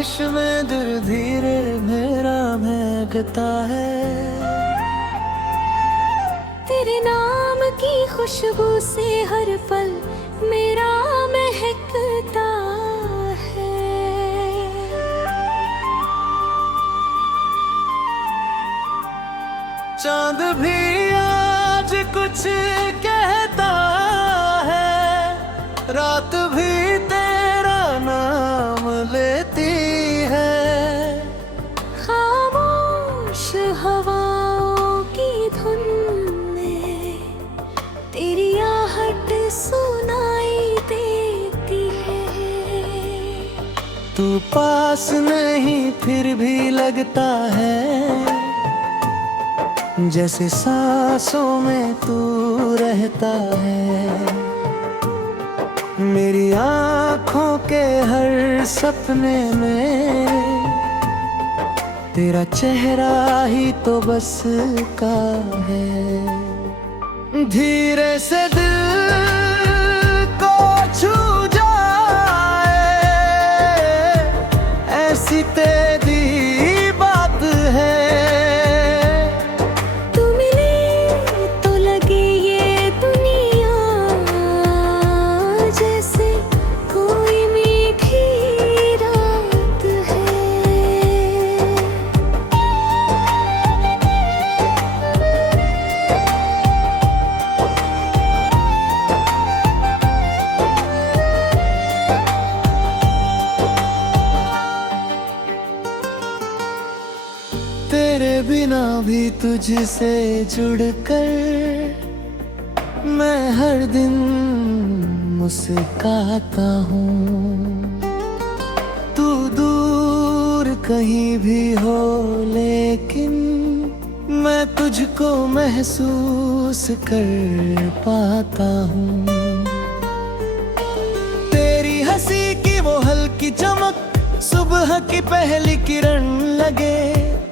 बारिश में दिल धीरे मेरा महकता है। तेरे नाम की खुशबू से हर पल मेरा महकता है। चांद भी आज कुछ कहता है, रात भी तेरा नाम लेती है। खामोश हवाओं की धुन में तेरी आहट सुनाई देती है। तू पास नहीं फिर भी लगता है, जैसे सांसों में तू रहता है। मेरी आँखों के हर सपने में तेरा चेहरा ही तो बस का है। धीरे से दिल को छू जाए ऐसी तेरी बात है। तेरे बिना भी तुझसे जुड़कर मैं हर दिन मुस्कुराता हूँ। तू दूर कहीं भी हो लेकिन मैं तुझको महसूस कर पाता हूँ। तेरी हंसी की वो हल्की चमक सुबह की पहली किरण लगे।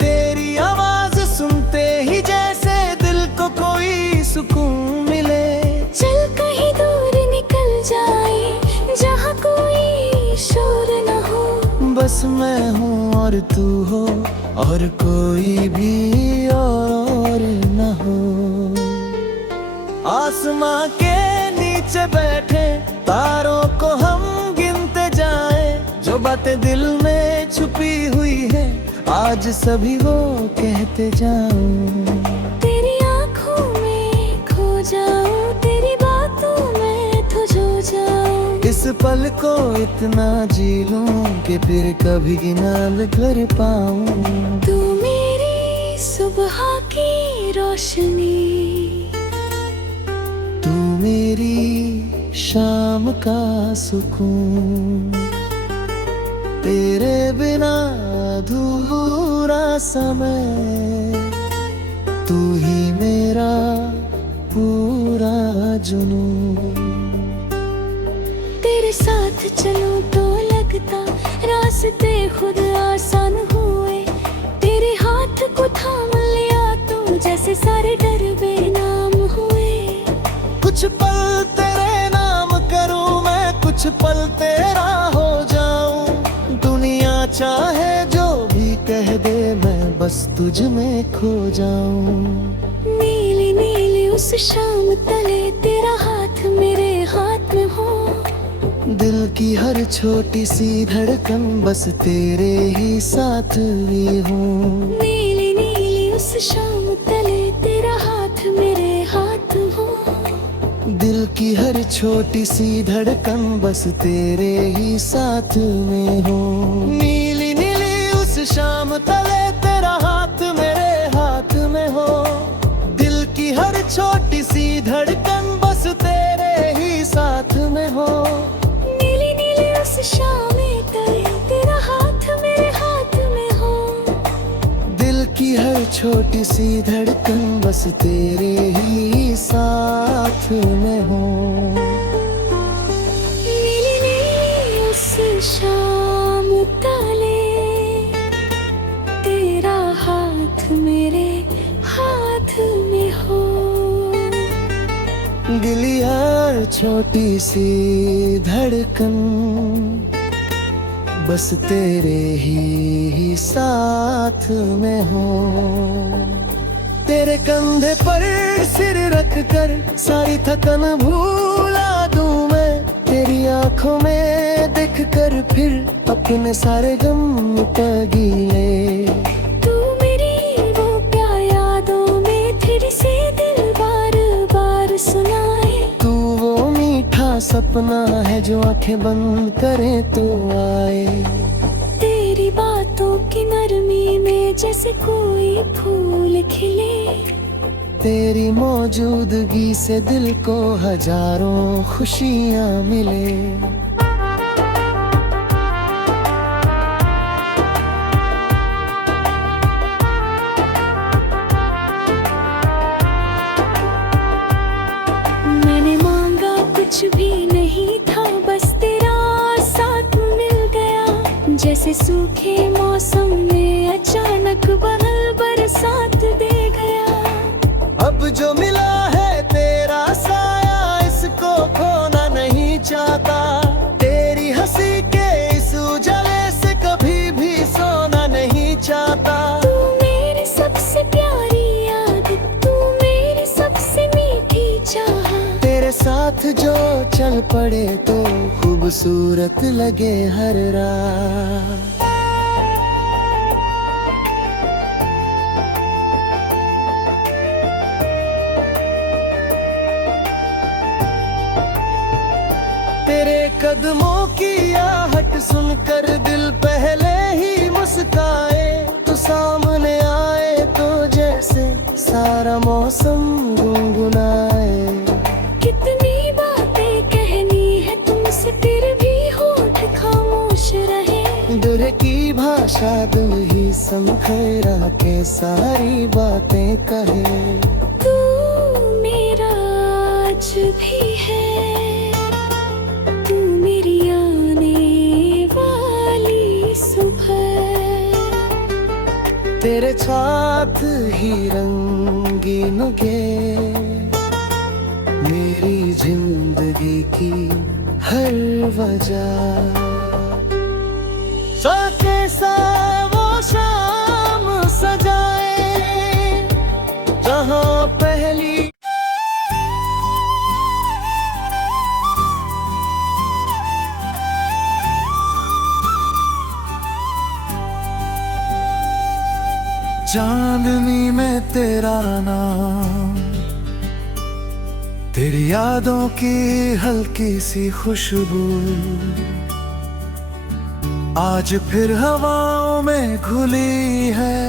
तेरी आवाज सुनते ही जैसे दिल को कोई सुकून मिले। चल कहीं दूर निकल जाए जहाँ कोई शोर न हो। बस मैं हूँ और तू हो और कोई भी और न हो। आसमां के नीचे बैठे तारों को हम गिनते जाएं। जो बातें दिल में छुपी हुई है आज सभी वो कहते जाऊं। तेरी आँखों में खो जाऊं, तेरी बातों में तुझो जाऊं। इस पल को इतना जी लूं कि फिर कभी ना कर पाऊं। तू मेरी सुबह की रोशनी, तू मेरी शाम का सुकून। तेरे बिना अधूरा समय, तू ही मेरा पूरा जुनून। तेरे साथ चलूं तो लगता रास्ते खुद आसान हुए। तेरे हाथ को थाम लिया तो जैसे सारे डर बेनाम हुए। कुछ पल तेरे नाम करूं मैं, कुछ पल तेरा हो जाऊं। दुनिया चाहे जो भी कह दे मैं बस तुझ में खो जाऊं। नीली नीली उस शाम तले तेरा हाथ मेरे हाथ में हो। दिल की हर छोटी सी धड़कन बस तेरे ही साथ ही हो। नीली नीली उस शाम तले तेरा हाथ मेरे हाथ हो। दिल की हर छोटी सी धड़कन बस तेरे ही साथ में हो। नीली नीली उस शाम तले तेरा हाथ मेरे हाथ में हो। दिल की हर छोटी सी धड़कन बस तेरे ही साथ में हो। नीली नीली उस शाम तले तेरा हाथ मेरे हाथ में हो। दिल की हर छोटी सी धड़कन बस तेरे ही साथ में हो। नीली नीली उस शाम तले तेरा हाथ मेरे हाथ में हो। दिल हर छोटी सी धड़कन बस तेरे ही साथ में हूँ। तेरे कंधे पर सिर रख कर सारी थकन भूला दूं मैं, तेरी आंखों में देख कर फिर अपने सारे गम पगीले। तू मेरी वो प्यार यादों में फिर से दिल बार बार सुनाए। तू वो मीठा सपना है जो आंखें बंद करे तो आए। तेरी बातों की नरमी में जैसे कोई फूल खिले। तेरी मौजूदगी से दिल को हजारों खुशियाँ मिले। मैंने मांगा कुछ भी नहीं था, बस तेरा साथ मिल गया। जैसे सूखे मौसम में अचानक बादल बरसात दे गया। अब जो मिला है तेरा साया, इसको खोना नहीं चाहता। तेरी हंसी के इस उजाले से कभी भी सोना नहीं चाहता। तू मेरी सबसे प्यारी याद, तू मेरी सबसे मीठी चाह। तेरे साथ जो चल पड़े तो खूबसूरत लगे हर राह। तेरे कदमों की आहट सुनकर दिल पहले ही मुस्काए। तू सामने आए तो जैसे सारा मौसम गुनगुनाए। कितनी बातें कहनी है तुमसे फिर भी होठ खामोश रहे। दिल की भाषा दिल ही समझे रह के सारी बातें कहे। तू मेरा आज भी है, तू मेरी आने वाली सुबह। तेरे साथ ही रंगीन गे मेरी जिंदगी की हर वजह। कैसा वो शाम सजाए जहाँ पहली चांदनी में तेरा नाम, तेरी यादों की हल्की सी खुशबू आज फिर हवाओं में घुली है।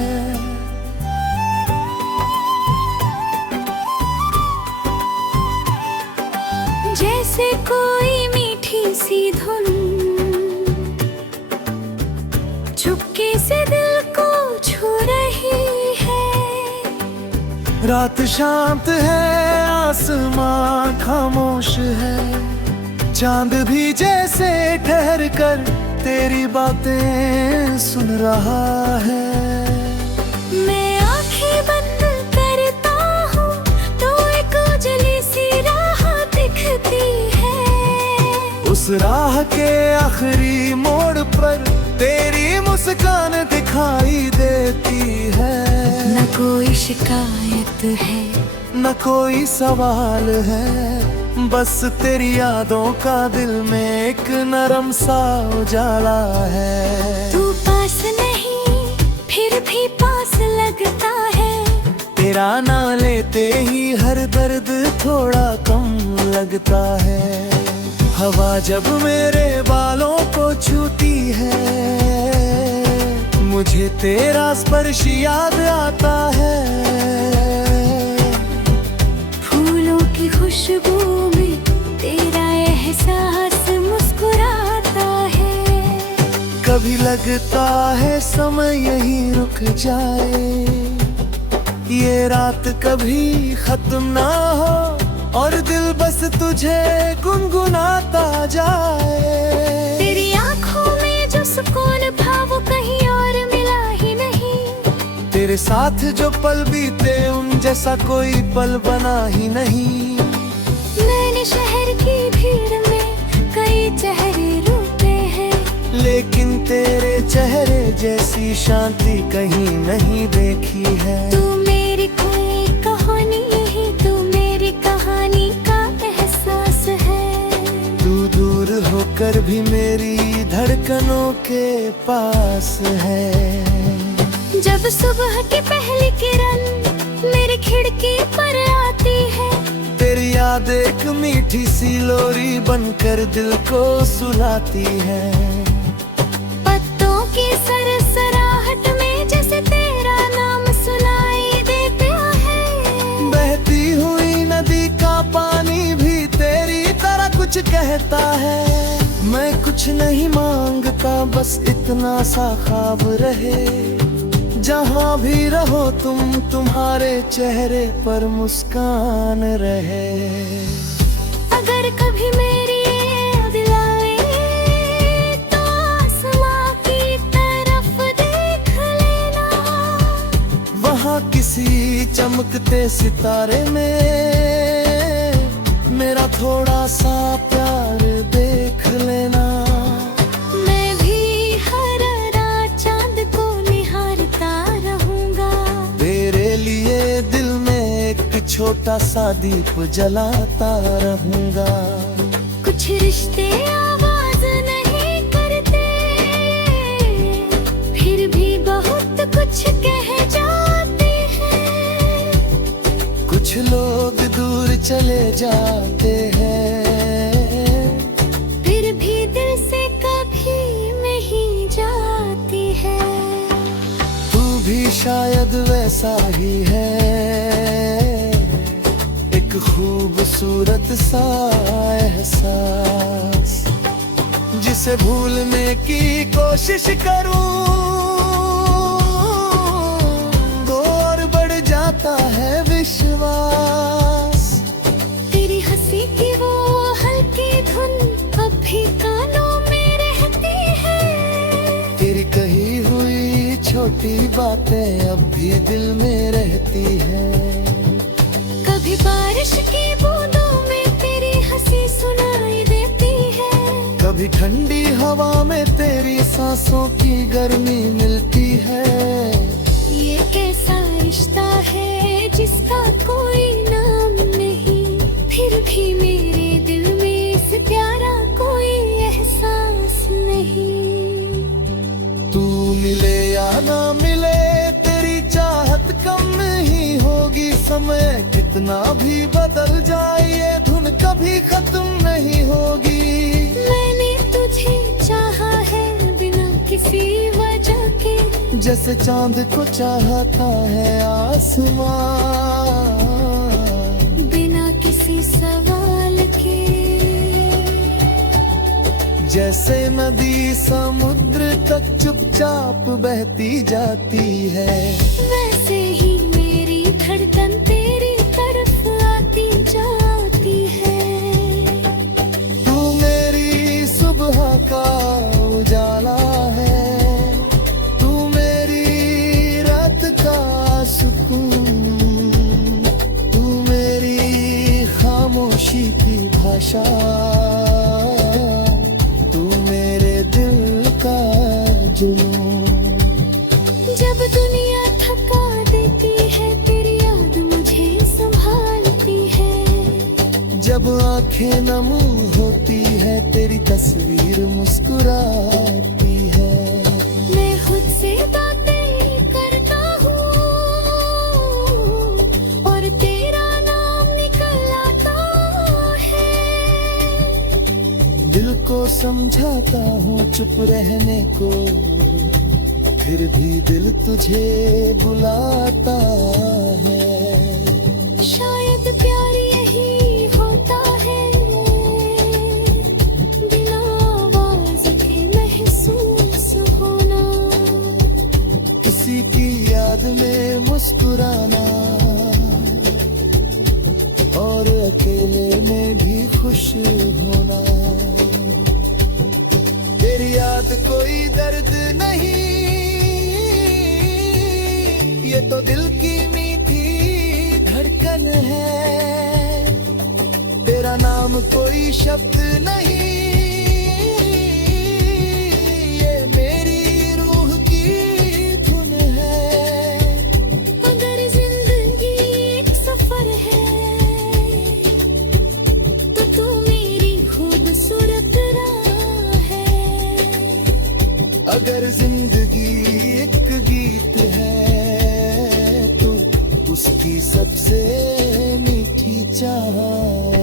जैसे कोई मीठी सी धुन चुपके से दिल को छू रही है। रात शांत है, आसमां खामोश है। चांद भी जैसे ठहर कर तेरी बातें सुन रहा है। मैं आंखें बंद करता हूँ तो एक उजली सी राह दिखती है। उस राह के आखिरी मोड़ पर तेरी मुस्कान दिखाई देती है। न कोई शिकायत है, न कोई सवाल है, बस तेरी यादों का दिल में एक नरम सा उजाला है। तू पास नहीं फिर भी पास लगता है। तेरा नाम लेते ही हर दर्द थोड़ा कम लगता है। हवा जब मेरे बालों को छूती है, मुझे तेरा स्पर्श याद आता है। फूलों की खुशबू में तेरा एहसास मुस्कुराता है। कभी लगता है समय यहीं रुक जाए, ये रात कभी खत्म ना हो और दिल बस तुझे गुनगुनाता जाए। तेरी आंखों में जो सुकून था वो कहीं और मिला ही नहीं। तेरे साथ जो पल बीते उन जैसा कोई पल बना ही नहीं। मैंने शहर की भीड़ में कई चेहरे रूठे हैं, लेकिन ठहरे जैसी शांति कहीं नहीं देखी है। तू मेरी कोई कहानी है, तू मेरी कहानी का एहसास है। तू दूर होकर भी मेरी धड़कनों के पास है। जब सुबह की पहली किरण मेरी खिड़की पर आती है, तेरी याद एक मीठी सी लोरी बनकर दिल को सुलाती है। पत्तों की सरसराहट में जैसे तेरा नाम सुनाई देता है। बहती हुई नदी का पानी भी तेरी तरह कुछ कहता है। मैं कुछ नहीं मांगता, बस इतना सा ख्वाब रहे, जहाँ भी रहो तुम, तुम्हारे चेहरे पर मुस्कान रहे। अगर कभी मेरी याद आए तो आसमां की तरफ देख लेना। वहाँ किसी चमकते सितारे में मेरा थोड़ा सा प्यार देख लेना। मैं भी हर रात चांद को निहारता रहूंगा। तेरे लिए दिल में एक छोटा सा दीप जलाता रहूंगा। कुछ रिश्ते आवाज नहीं करते, फिर भी बहुत कुछ कह जाते हैं। कुछ लोग दूर चले जाते हैं, फिर भी दिल से कभी नहीं जाती है। तू भी शायद वैसा ही है, एक खूबसूरत सा एहसास, जिसे भूलने की कोशिश करूं तो और बढ़ जाता है विश्वास। तेरी हंसी की वो हल्की धुन अब भी कानों में रहती है। तेरी कही हुई छोटी बातें अब भी दिल में रहती है। कभी बारिश की बूंदों में तेरी हंसी सुनाई देती है। कभी ठंडी हवा में तेरी सांसों की गर्मी मिलती है। ये कैसा रिश्ता है जिसका कोई नाम नहीं, फिर भी मेरे दिल में इस प्यारा कोई एहसास नहीं। तू मिले या ना मिले तेरी चाहत कम ही होगी। समय कितना भी बदल जाए ये धुन कभी खत्म नहीं होगी। मैंने तुझे चाहा है बिना किसी वजह के, जैसे चांद को चाहता है आसमां, बिना किसी सवाल के। जैसे नदी समुद्र तक चुपचाप बहती जाती है, वैसे ही मेरी धड़कन तेरी तरफ आती जाती है। तू मेरी सुबह का उजाला है, तू मेरी रात का सुकून, तू मेरी खामोशी की भाषा, तू मेरे दिल का जुनून। जब दुनिया थका देती है तेरी याद मुझे संभालती है। जब आंखें नम होती है तेरी तस्वीर मुस्कुराती है। मैं खुद से बातें करता हूँ और तेरा नाम निकल आता है। दिल को समझाता हूँ चुप रहने को, फिर भी दिल तुझे बुलाता है। शायद प्यार यही होता है, बिना आवाज के महसूस होना। किसी की याद में मुस्कुराना और अकेले में भी खुश होना। तेरी याद कोई दर्द नहीं, ये तो दिल की मीठी धड़कन है। तेरा नाम कोई शब्द नहीं, ये मेरी रूह है।